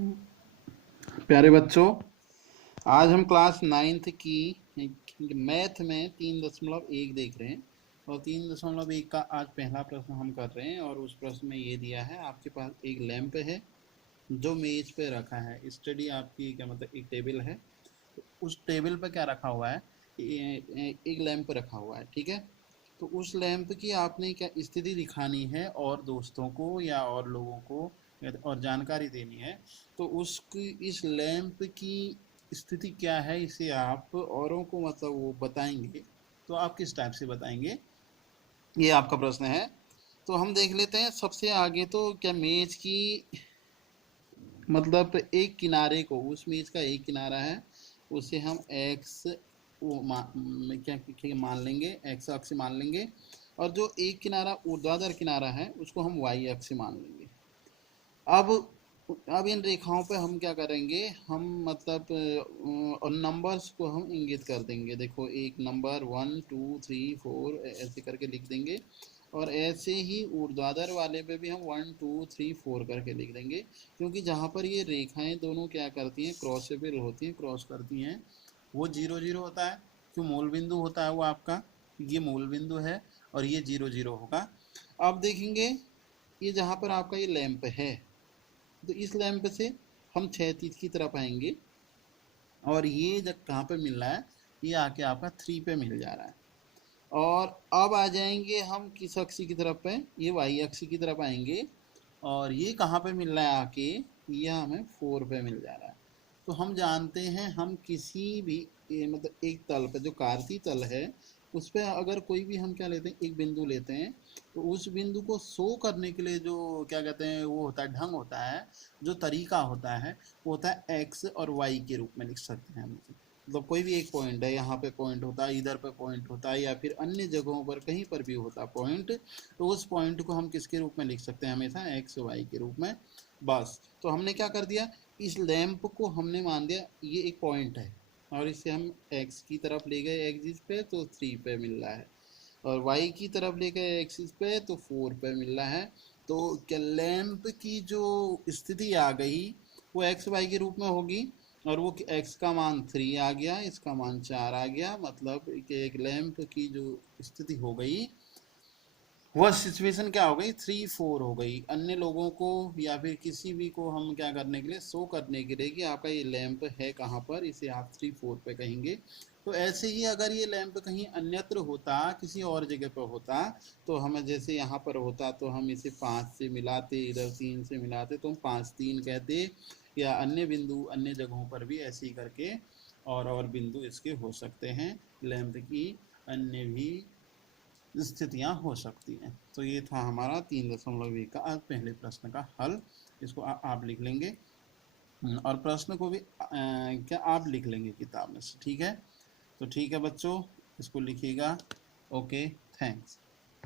प्यारे बच्चों, आज हम क्लास नाइन्थ की मैथ में 3.1 देख रहे हैं। और 3.1 का आज पहला प्रश्न हम कर रहे हैं। और उस प्रश्न में ये दिया है, आपके पास एक लैंप है जो मेज पे रखा है। स्टडी आपकी क्या मतलब, एक टेबल है, तो उस टेबल पे क्या रखा हुआ है, एक लैंप रखा हुआ है, ठीक है। तो उस लैंप की आपने क्या स्थिति दिखानी है और दोस्तों को या और लोगों को और जानकारी देनी है। तो उसकी इस लैंप की स्थिति क्या है, इसे आप औरों को मतलब वो बताएंगे। तो आप किस टाइप से बताएंगे, ये आपका प्रश्न है। तो हम देख लेते हैं सबसे आगे। तो क्या मेज की मतलब एक किनारे को, उस मेज का एक किनारा है, उसे हम एक्स क्या मान लेंगे, एक्स अक्ष मान लेंगे। और जो एक किनारा ऊर्ध्वाधर किनारा है उसको हम वाई अक्ष मान लेंगे। अब अब इन रेखाओं पे हम क्या करेंगे, हम मतलब और नंबर्स को हम इंगित कर देंगे। देखो, एक नंबर 1 2 3 4 ऐसे करके लिख देंगे। और ऐसे ही ऊर्ध्वाधर वाले पे भी हम 1 2 3 4 करके लिख देंगे। क्योंकि जहाँ पर ये रेखाएं दोनों क्या करती हैं, क्रॉसेबल होती हैं, क्रॉस करती हैं, वो 0 0 होता है। क्यों, मूल बिंदु होता है वो आपका, ये मूल बिंदु है और ये 0 0 होगा। अब देखेंगे, ये जहाँ पर आपका ये लैंप है, तो इस लैंप से हम क्षैतिज की तरफ आएंगे। और ये जब कहाँ पे मिल रहा है, ये आके आपका 3 पे मिल जा रहा है। और अब आ जाएंगे हम किस अक्ष की तरफ पे, ये वाई अक्ष की तरफ आएंगे। और ये कहाँ पे मिल रहा है आके, ये हमें 4 पे मिल जा रहा है। तो हम जानते हैं, हम किसी भी मतलब एक तल पे, जो कारती तल है, उस पर अगर कोई भी हम क्या लेते हैं, एक बिंदु लेते हैं, तो उस बिंदु को शो करने के लिए जो क्या कहते हैं वो होता है, ढंग होता है, जो तरीका होता है, वो होता है एक्स और वाई के रूप में लिख सकते हैं हम इसे। मतलब कोई भी एक पॉइंट है, यहाँ पे पॉइंट होता है, इधर पे पॉइंट होता है, या फिर अन्य जगहों पर कहीं पर भी होता है पॉइंट, तो उस पॉइंट को हम किसके रूप में लिख सकते हैं, हमेशा एक्स वाई के रूप में। बस, तो हमने क्या कर दिया, इस लैंप को हमने मान दिया ये एक पॉइंट है, और इसे हम एक्स की तरफ ले गए एक्सिस पे, तो 3 पे मिल रहा है। और वाई की तरफ ले गए एक्सिस पे, तो 4 पे मिल रहा है। तो क्या लैंप की जो स्थिति आ गई, वो एक्स वाई के रूप में होगी। और वो एक्स का मान 3 आ गया, इसका मान 4 आ गया। मतलब कि एक लैंप की जो स्थिति हो गई, वह सिचुएशन क्या हो गई, 3 4 हो गई। अन्य लोगों को या फिर किसी भी को हम क्या करने के लिए, शो करने के लिए कि आपका ये लैंप है कहाँ पर, इसे आप 3 4 पे कहेंगे। तो ऐसे ही अगर ये लैंप कहीं अन्यत्र होता, किसी और जगह पर होता, तो हमें जैसे यहाँ पर होता, तो हम इसे 5 से मिलाते, इधर 3 से मिलाते, तो हम 5 3 कहते। या अन्य बिंदु अन्य जगहों पर भी ऐसे ही करके और बिंदु इसके हो सकते हैं, लैंप की अन्य भी स्थितियां हो सकती हैं। तो ये था हमारा 3.1 का आज पहले प्रश्न का हल। इसको आप लिख लेंगे। और प्रश्न को भी क्या आप लिख लेंगे किताब में से, ठीक है। तो ठीक है बच्चों, इसको लिखिएगा। Okay, thanks.